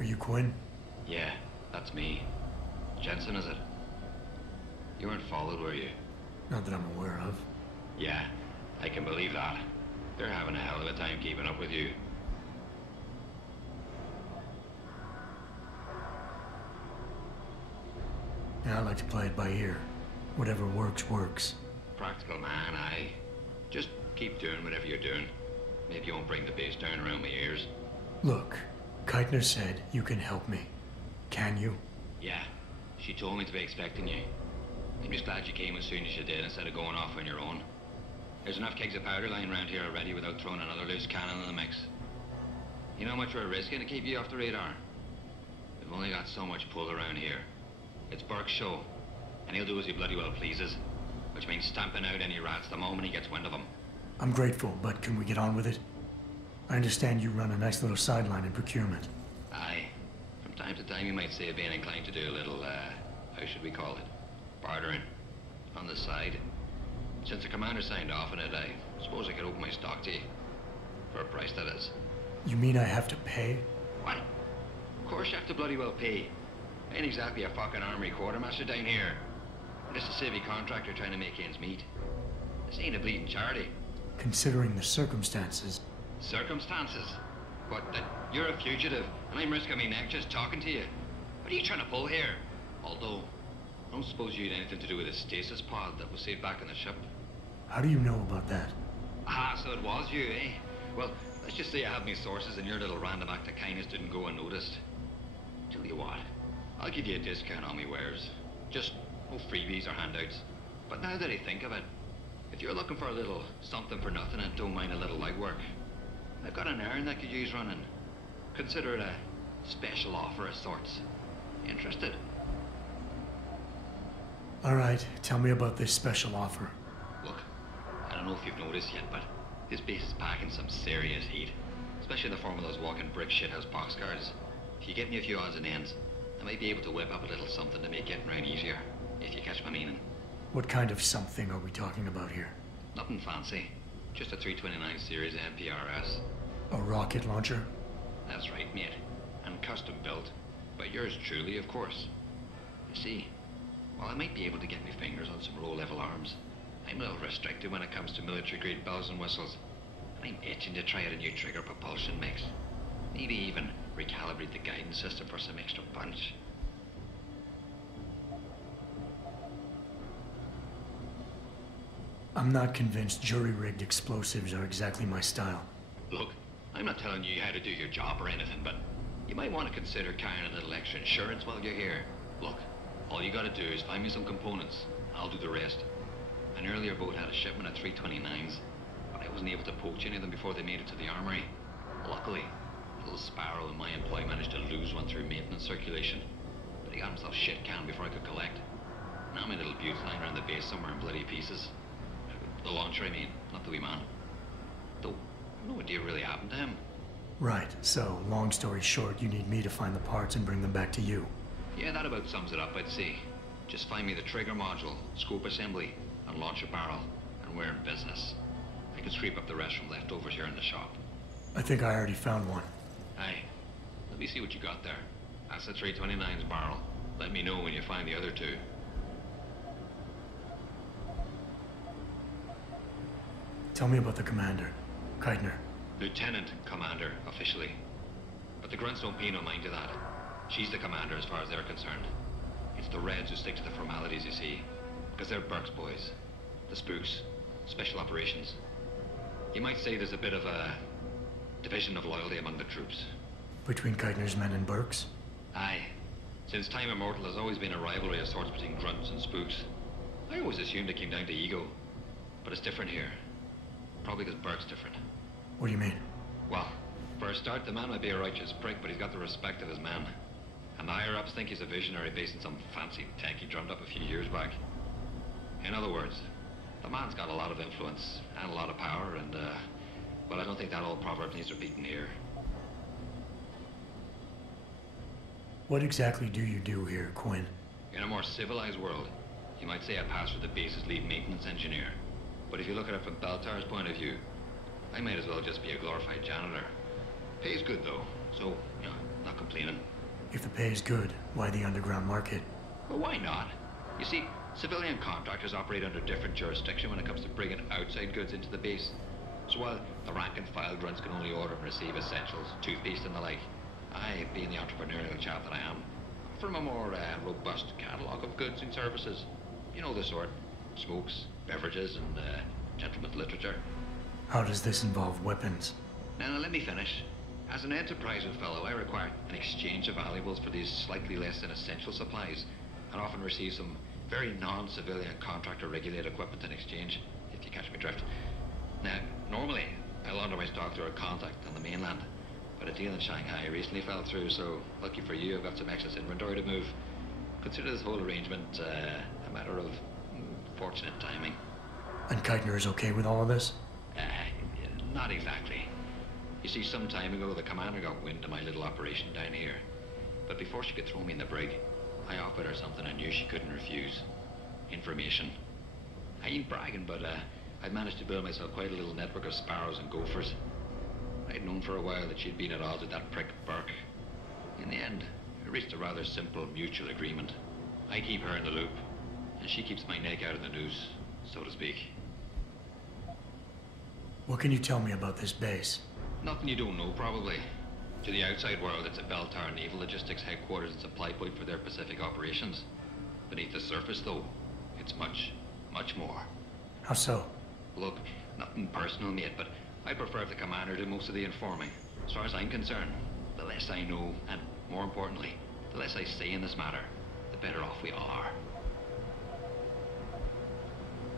Are you Quinn? Yeah, that's me. Jensen, is it? You weren't followed, were you? Not that I'm aware of. Yeah, I can believe that. They're having a hell of a time keeping up with you. Yeah, I like to play it by ear. Whatever works, works. Practical man, aye. Just keep doing whatever you're doing. Maybe you won't bring the bass down around my ears. Look, Keitner said you can help me. Can you? Yeah, she told me to be expecting you. I'm just glad you came as soon as you did instead of going off on your own. There's enough kegs of powder lying around here already without throwing another loose cannon in the mix. You know how much we're risking to keep you off the radar? We've only got so much pull around here. It's Burke's show, and he'll do as he bloody well pleases, which means stamping out any rats the moment he gets wind of them. I'm grateful, but can we get on with it? I understand you run a nice little sideline in procurement. Aye. From time to time you might say being inclined to do a little, how should we call it? Bartering. On the side. Since the commander signed off on it, I suppose I could open my stock to you. For a price, that is. You mean I have to pay? What? Of course you have to bloody well pay. I ain't exactly a fucking armory quartermaster down here. I'm just a civvy contractor trying to make ends meet. This ain't a bleeding charity. Considering the circumstances. Circumstances? What, that you're a fugitive and I'm risking my neck just talking to you? What are you trying to pull here? Although, I don't suppose you had anything to do with the stasis pod that was saved back on the ship. How do you know about that? Ah, so it was you, eh? Well, let's just say I have my sources and your little random act of kindness didn't go unnoticed. Tell you what, I'll give you a discount on me wares. Just no freebies or handouts. But now that I think of it, if you're looking for a little something for nothing and don't mind a little legwork, I've got an errand that could use running. Consider it a special offer of sorts. Interested? All right, tell me about this special offer. Look, I don't know if you've noticed yet, but this base is packing some serious heat. Especially in the form of those walking brick shithouse boxcars. If you get me a few odds and ends, I might be able to whip up a little something to make getting around easier, if you catch my meaning. What kind of something are we talking about here? Nothing fancy. Just a 329 series MPRS. A rocket launcher? That's right, mate. And custom built. By yours truly, of course. You see, while I might be able to get my fingers on some low-level arms, I'm a little restricted when it comes to military-grade bells and whistles. And I'm itching to try out a new trigger propulsion mix. Maybe even recalibrate the guidance system for some extra punch. I'm not convinced jury-rigged explosives are exactly my style. Look, I'm not telling you how to do your job or anything, but you might want to consider carrying a little extra insurance while you're here. Look, all you gotta do is find me some components. I'll do the rest. An earlier boat had a shipment of 329s, but I wasn't able to poach any of them before they made it to the armory. Luckily, little Sparrow in my employ managed to lose one through maintenance circulation, but he got himself shit canned before I could collect. Now my little bute's lying around the base somewhere in bloody pieces. The launcher, I mean, not the wee man. Though, no idea really happened to him. Right, so, long story short, you need me to find the parts and bring them back to you. Yeah, that about sums it up, I'd say. Just find me the trigger module, scope assembly, and launcher barrel, and we're in business. I can scrape up the rest from leftovers here in the shop. I think I already found one. Aye. Let me see what you got there. That's the 329's barrel. Let me know when you find the other two. Tell me about the commander, Keitner. Lieutenant Commander, officially. But the grunts don't pay no mind to that. She's the commander as far as they're concerned. It's the Reds who stick to the formalities, you see. Because they're Burke's boys. The spooks. Special operations. You might say there's a bit of a division of loyalty among the troops. Between Keitner's men and Burke's? Aye. Since time immortal, there's always been a rivalry of sorts between grunts and spooks. I always assumed it came down to ego. But it's different here. Probably because Burke's different. What do you mean? Well, for a start, the man might be a righteous prick, but he's got the respect of his men. And the higher-ups think he's a visionary based on some fancy tech he drummed up a few years back. In other words, the man's got a lot of influence and a lot of power, and, well, I don't think that old proverb needs repeating here. What exactly do you do here, Quinn? In a more civilized world, you might say I pass for the base's lead maintenance engineer. But if you look at it from Baltar's point of view, I might as well just be a glorified janitor. Pays good, though, so, you know, not complaining. complaining. If the pay is good, why the underground market? Well, why not? You see, civilian contractors operate under different jurisdiction when it comes to bringing outside goods into the base. So while the rank and file grunts can only order and receive essentials, toothpaste and the like, I, being the entrepreneurial chap that I am, from a more robust catalogue of goods and services. You know the sort. Smokes, beverages, and gentleman's literature. How does this involve weapons? Now, let me finish. As an enterprising fellow, I require an exchange of valuables for these slightly less than essential supplies, and often receive some very non-civilian contractor-regulated equipment in exchange, if you catch my drift. Now, normally, I launder my stock through a contact on the mainland, but a deal in Shanghai recently fell through, so lucky for you, I've got some excess inventory to move. Consider this whole arrangement a matter of fortunate timing. And Keitner is okay with all of this? Not exactly. You see, some time ago, the commander got wind of my little operation down here. But before she could throw me in the brig, I offered her something I knew she couldn't refuse. Information. I ain't bragging, but I'd managed to build myself quite a little network of sparrows and gophers. I'd known for a while that she'd been at odds with that prick Burke. In the end, we reached a rather simple mutual agreement. I keep her in the loop, and she keeps my neck out of the noose, so to speak. What can you tell me about this base? Nothing you don't know, probably. To the outside world, it's a bell tower naval logistics headquarters and supply point for their Pacific operations. Beneath the surface, though, it's much, much more. How so? Look, nothing personal, mate, but I prefer if the commander did most of the informing. As far as I'm concerned, the less I know, and more importantly, the less I say in this matter, the better off we all are.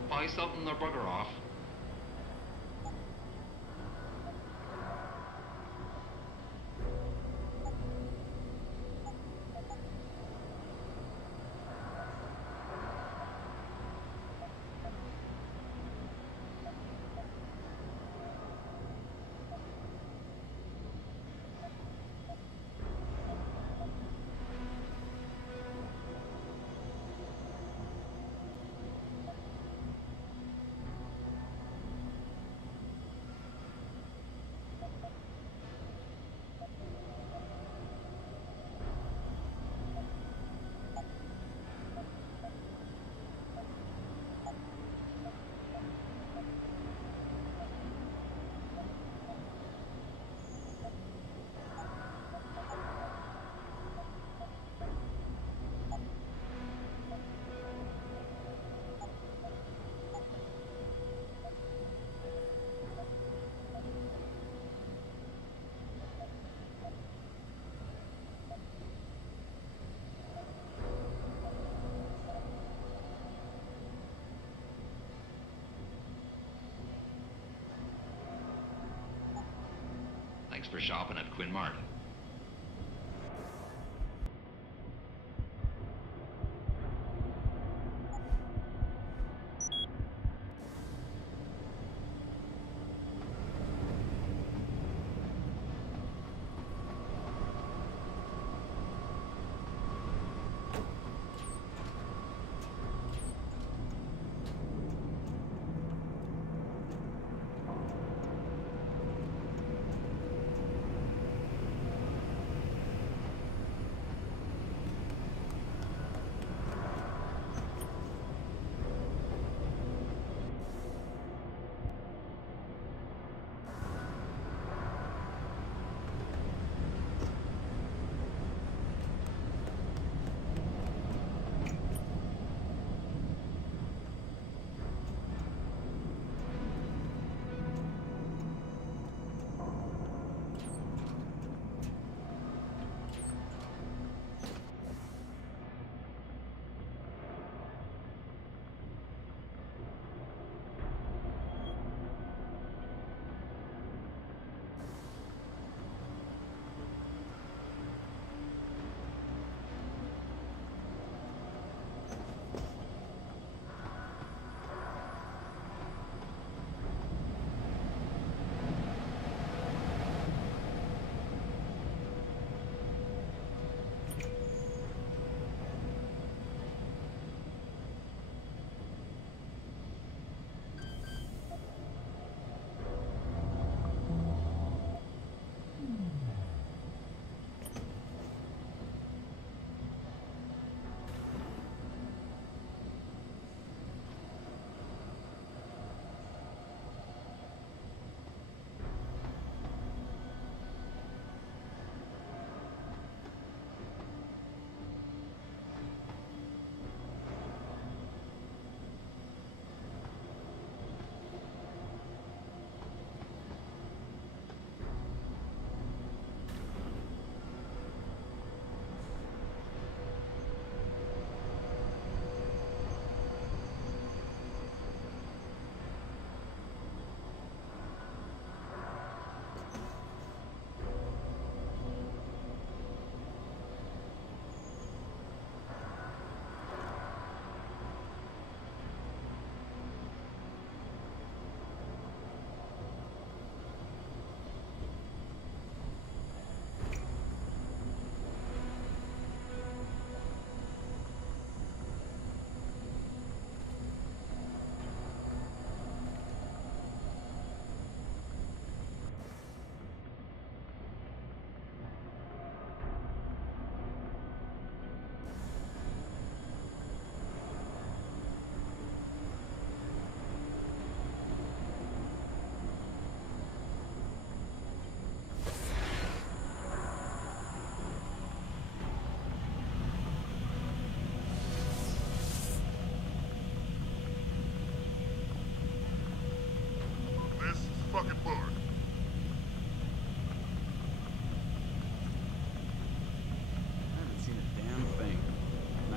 Buy something or bugger off. Thanks for shopping at Quinmart.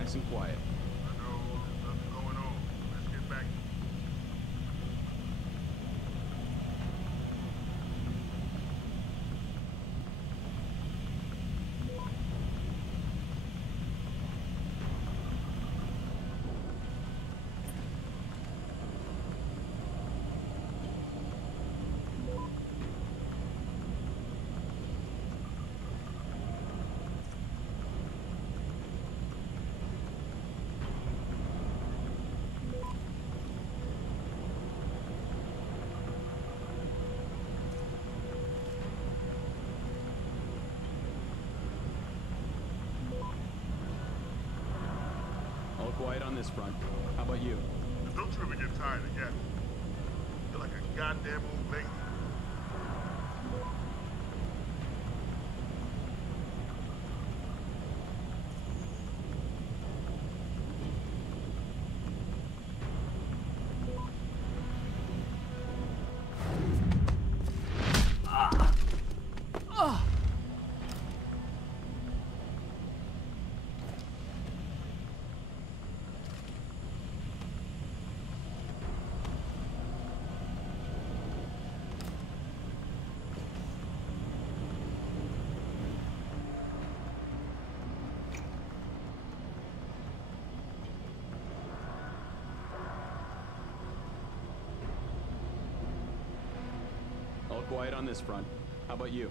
nice and quiet. I know there's nothing going on. Let's get back. All quiet on this front. How about you? Don't you ever get tired of yapping. You're like a goddamn old lady. All quiet on this front. How about you?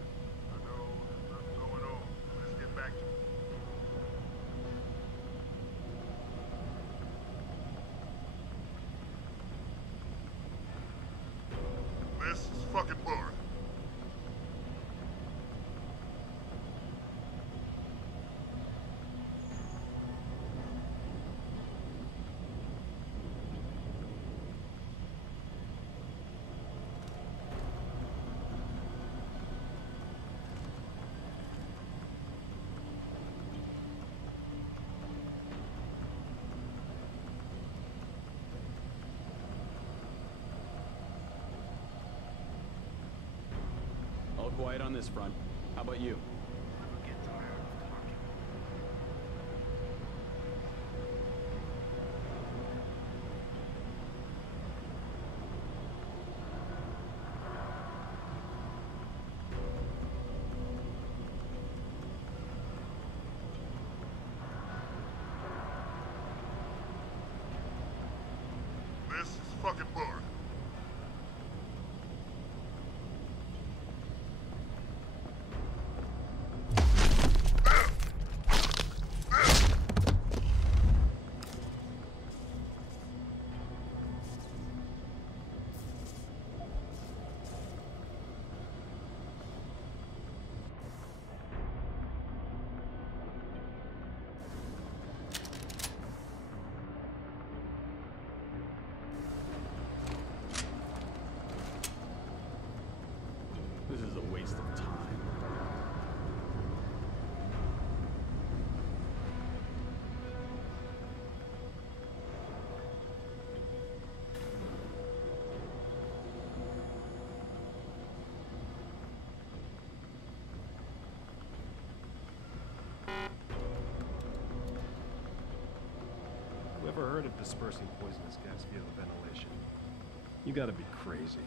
I know there's nothing going on. Let's get back to it. This is fucking boring. All quiet on this front. How about you? Get tired of talking. This is fucking boring. This is a waste of time. Whoever heard of dispersing poisonous gas via the ventilation? You gotta be crazy.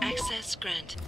Access granted.